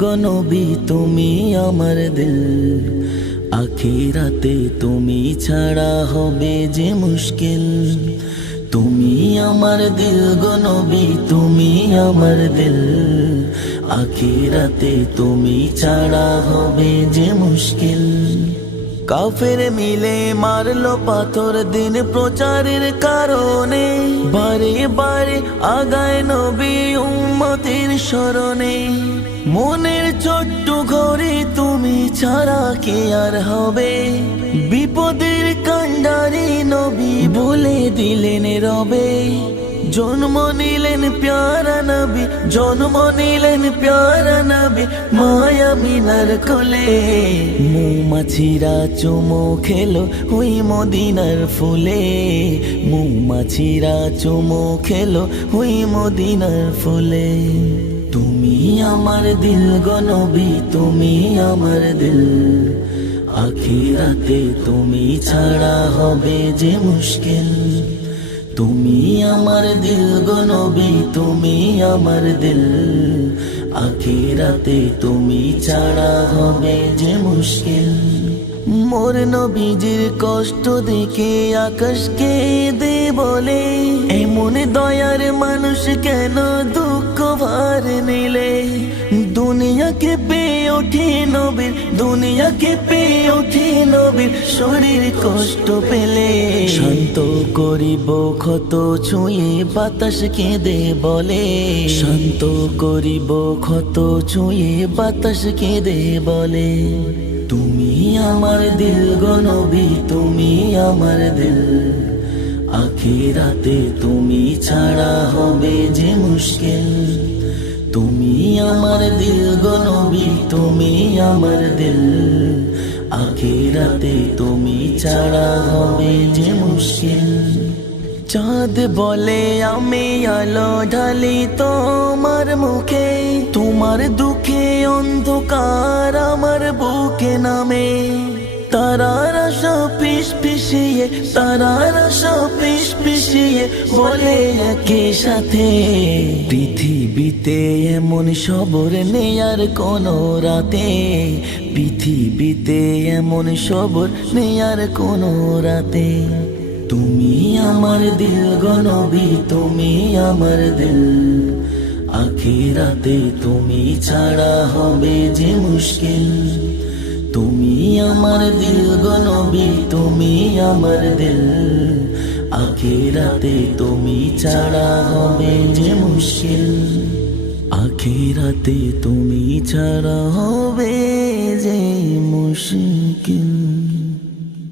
গো নবী তুমি আমার দিল, আখিরাতে তুমি ছাড়া হবে যে মুশকিল। তুমি আমার দিল গো নবী তুমি আমার দিল, আখিরাতে তুমি ছাড়া হবে যে মুশকিল। কাফের মিলে মারলো পাথর দিন প্রচারের কারণে, বারে বারে আগায় নবী উম্মতের শরণে। মনের ছোট্ট ঘরে তুমি ছাড়া কে আর হবে, বিপদের কান্ডারি নবী বলে দিলেন রবে। জন্ম নিলেন প্যারা নবী, জন্ম নিলেন প্যারা নবী মায়া মিনার কোলে। মৌমাছিরা চুমো খেলো ওই মদিনার ফুলে, মৌমাছিরা চুমো খেলো ওই মদিনার ফুলে। তুমি আমার দিল গো নবী তুমি আমার দিল, আখিরাতে তুমি ছাড়া হবে যে মুশকিল। তুমি আমার দিল গো নবী তুমি আমার দিল, আখিরাতে তুমি ছাড়া হবে যে মুশকিল। মোর নবীজির কষ্ট দেখে আকাশকে দে বলে, এমন দয়ার মানুষ কেন দুঃখ ভার নিলে। দুনিয়াকে পেয়ে ওঠে নবীর, দুনিয়াকে পেয়ে ওঠে নবীর শরীর কষ্ট পেলে। শান্ত করিব ক্ষত ছুঁয়ে বাতাস কেঁদে বলে, শান্ত করিব ক্ষত ছুঁয়ে বাতাস কেঁদে বলে। তুমি আমার দিল গো নবী তুমি আমার দিল, আখিরাতে তুমি ছাড়া হবে যে মুশকিল। তুমি আমার দিল গো নবী তুমি আমার দিল, আখিরাতে তুমি ছাড়া হবে যে মুশকিল। চাঁদ বলে আমি আলো ঢালি তোমার মুখে, তোমার দুঃখে অন্ধকার আমার বুকে নামে। তারার আশা পিস পিছিয়ে, তারার আশা পিস পিছিয়ে বলে একই সাথে, পৃথিবীতে এমন সবর নেই আর কোনো রাতে, পৃথিবীতে এমন সবর নেই আর কোনো রাতে। তুমি আমার দিল গো নবী তুমি আমার দিল, আখিরাতে তুমি ছাড়া হবে যে মুশকিল। তুমি আমার দিল গো নবী তুমি আমার দিল, আখিরাতে তুমি ছাড়া হবে যে মুশকিল। আখিরাতে তুমি ছাড়া হবে যে মুশকিল।